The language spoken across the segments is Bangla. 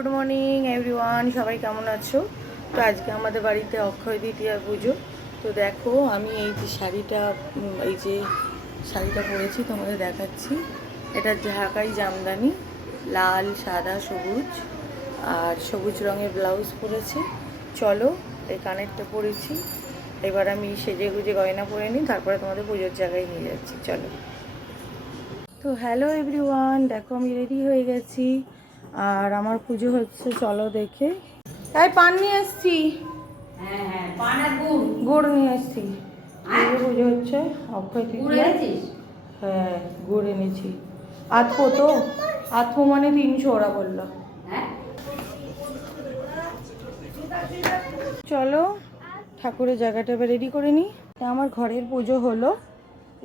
গুড মর্নিং এভরিওয়ান, সবাই কেমন আছো? তো আজকে আমাদের বাড়িতে অক্ষয় তৃতীয়া পুজো। তো দেখো আমি এই যে শাড়িটা পরেছি তোমাদের দেখাচ্ছি। এটা ঢাকাই জামদানি, লাল সাদা সবুজ আর সবুজ রঙের ব্লাউজ পরেছি। চলো, এই কানেরটা পরেছি। এবার আমি সেজে গুজে গয়না পরে নিই, তারপরে তোমাদের পুজোর জায়গায় নিয়ে যাচ্ছি। চলো। তো হ্যালো এভরিওয়ান, দেখো আমি রেডি হয়ে গেছি আর আমার পুজো হচ্ছে। চলো দেখে। তাই পান নিয়ে এসছি। গুড় নিয়ে এসছি। পুজো হচ্ছে অক্ষয় তৃতীয়া। হ্যাঁ, গুড় এনেছি। আতপো তো, আতপো মানে 300 ওরা বললো। চলো ঠাকুরের জায়গাটা এবার রেডি করে নিই। আমার ঘরের পুজো হলো,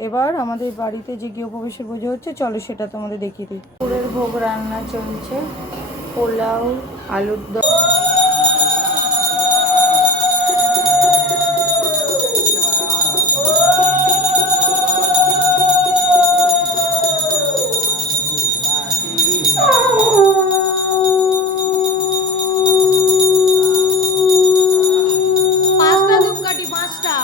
এবার আমাদের বাড়িতে যে গৃহপ্রবেশের পুজো হচ্ছে, চলো সেটা তোমাদের দেখিয়ে দিই। পুরের ভোগ রান্না চলছে, পোলাও, আলুর দম। পাঁচটা ধূপকাঠি, পাঁচটা।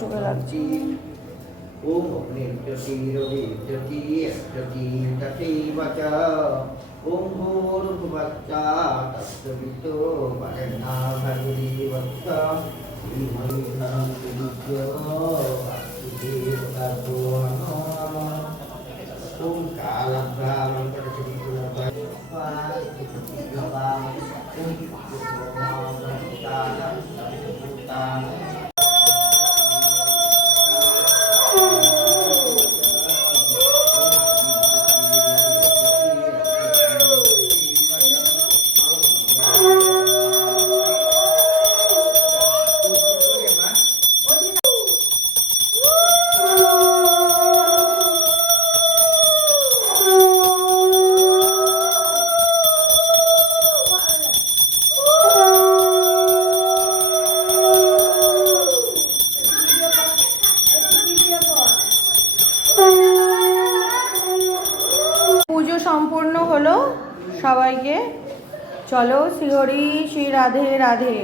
চোখে লাগছে। পুজো সম্পূর্ণ হলো সবাইকে। চলো শ্রীহরি, শ্রী রাধে রাধে।